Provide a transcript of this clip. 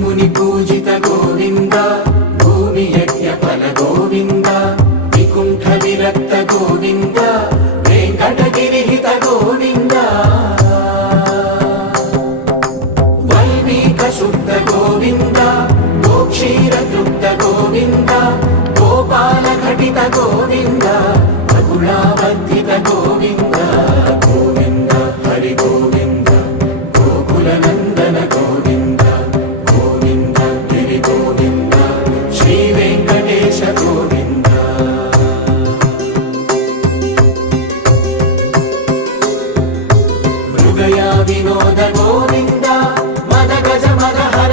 ముని పూజిత గోవింద భూమి యజ్ఞ ఫల గోవింద వికుంఠ విరక్త గోవింద వెంకటగిరిహిత గోవింద వైదిక శుద్ధ గోవింద గోక్షీర తృప్త గోవింద గోపాల ఘటిత గోవింద బహుళావర్ధిత గోవింద గోవింద హరి గోవింద గోకుల నందన గోవింద గోవింద గిరి గోవింద శ్రీ వెంకటేశ గోవింద మృగయ వినోద గోవింద మద గజ మద హర